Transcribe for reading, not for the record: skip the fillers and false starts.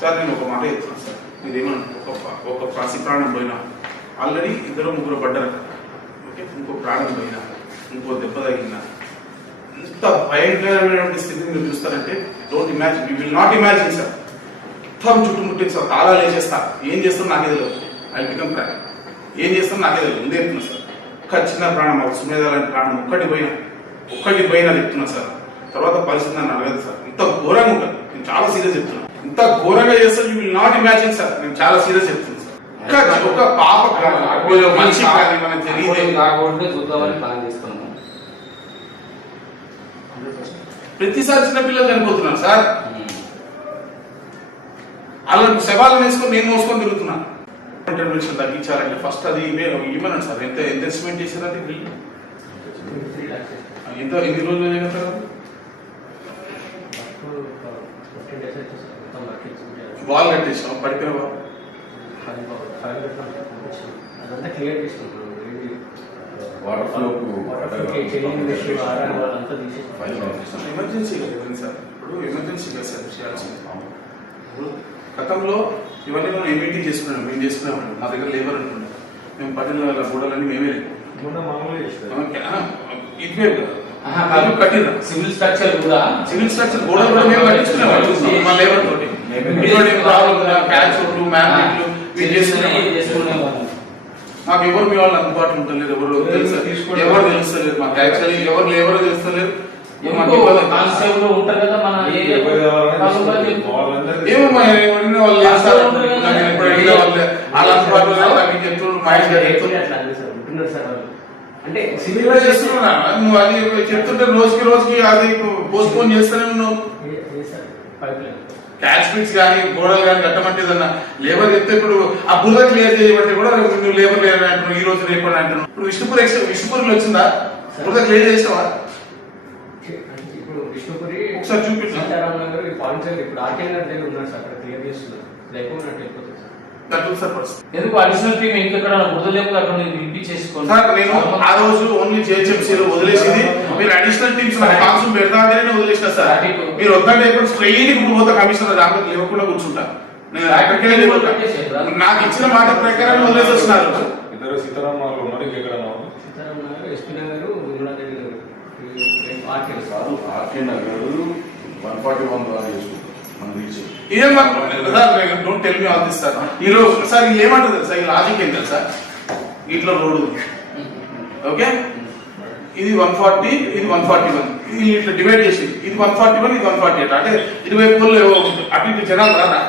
Sir నేను ఒక మాట చెప్తున్నాను సార్, మీరేమన్నా ఒక పసి ప్రాణం పోయినా ఆల్రెడీ 2-3 పడ్డారు. ఓకే, ఇంకో ప్రాణం పోయినా, ఇంకో దెబ్బ తగిలినా, ఇంత భయంకరమైనటువంటి స్థితిని మీరు చూస్తారంటే don't imagine, you will not imagine sir. మొత్తం చుట్టుముట్టింది సార్, తాళాలు వేసేస్తా, ఏం చేస్తాను నాకే తెలియదు. ఐ బికమ్ క్రాక్, ఏం చేస్తాను నాకే తెలియదు, ముందే చెప్తున్నా సార్. ఒక్క చిన్న ప్రాణం, ఒక సుమేధ లాంటి ప్రాణం ఒక్కటి పోయినా చెప్తున్నా సార్. తర్వాత పరిస్థితి నన్ను అడగదు సార్, ఇంత ఘోరంగా ఉంటుంది. నేను చాలా సీరియస్ చెప్తున్నా, ఇంత ఘోరంగా చేస్తారు you will not imagine sir. నేను చాలా సీరియస్ చెప్తున్నా సార్. ఒక పాప మనిషి మనకు తెలియదు. ప్రతిసారి చిన్నపిల్లలు చనిపోతున్నారు సార్, వాళ్ళకు శవాలను వేసుకొని నేను మోసుకొని తిరుగుతున్నా. ఇంటర్వెన్షన్ తగ్గించాలంటే ఫస్ట్ అది ఇవ్వనండి సార్. ఎంత ఎస్టిమేట్ చేశారంటే బిల్లు ఎన్ని రోజులు చేయగలుగుతారు? వాల్ కట్టేసాం, పడిపోయిన ఎమర్జెన్సీ కదా సార్. ఇప్పుడు ఎమర్జెన్సీ కదా సార్ చేయాల్సింది. ఇప్పుడు గతంలో ఇవన్నీ మనం ఎంఈటీ చేసుకున్నాం, మేము చేసుకున్నామండి. మా దగ్గర లేబర్ అంటుండే, మేము పట్టిన గోడలన్నీ మేమే లేదు. ఇటువే కట్టిన సివిల్ స్ట్రక్చర్ గోడలు కూడా మేము కట్టించుకునేవాళ్ళు మా లేబర్ తోటి. మాకు ఎవరు మీ వాళ్ళు అందుబాటులో ఉంటలేదు, ఎవరు తెలుస్తలేదు మాకు. యాక్చువల్లీ ఎవరు లేబర్ తెలుస్తలేదు. ఏమో అంటే సివిల్ చేస్తున్నా నువ్వు అది చెప్తుంటే రోజుకి అది పోస్ట్పోన్ చేస్తూనే ఉన్నావు. క్యాచ్ పిట్స్ కానీ గోడలు కానీ కట్టమంటే ఏదన్నా లేబర్ చెప్తే ఇప్పుడు ఆ బుర్ర క్లియర్ చేయబట్టి కూడా నువ్వు లేబర్ క్లియర్ అంటున్నావు, ఈ రోజు రేపు అని అంటున్నావు. ఇప్పుడు విష్ణుపురికి వచ్చిందా బుర్ర క్లియర్ చేసావా? విష్ణుపురి ఒకసారి చూపించు. ఎందుకు అడిషనల్ టీమ్ ఇంకెక్కడ వదిలేపు అక్కడ పిలిపించేసుకోండి. నేను ఆ రోజు ఓన్లీ జిహెచ్ఎంసీలో వదిలేసింది. మీరు అడిషనల్ టీమ్స్ కాన్సూమ్ పెడతా అంటే వదిలేసిన సార్. మీరు వద్దంటే ఇప్పుడు స్ట్రైట్ ఇప్పుడు పోతా కమిషనర్ దాంట్లో లేవకుండా కూర్చుంటా. నేను నాకు ఇచ్చిన మాట ప్రకారం వదిలేసి వస్తున్నారు. Don't tell me all this sir. ఈరోజు సార్ వీళ్ళు ఏమంటారు తెలుసా, ఈ లాజిక్ ఏం తెలుసా, ఇట్లా రోడ్డు ఓకే, ఇది 140, ఇది 141, ఇది ఇట్లా డివైడ్ చేసి ఇది 141, ఇది 148 అంటే 20 అటు ఇటు జనాలు రాదా?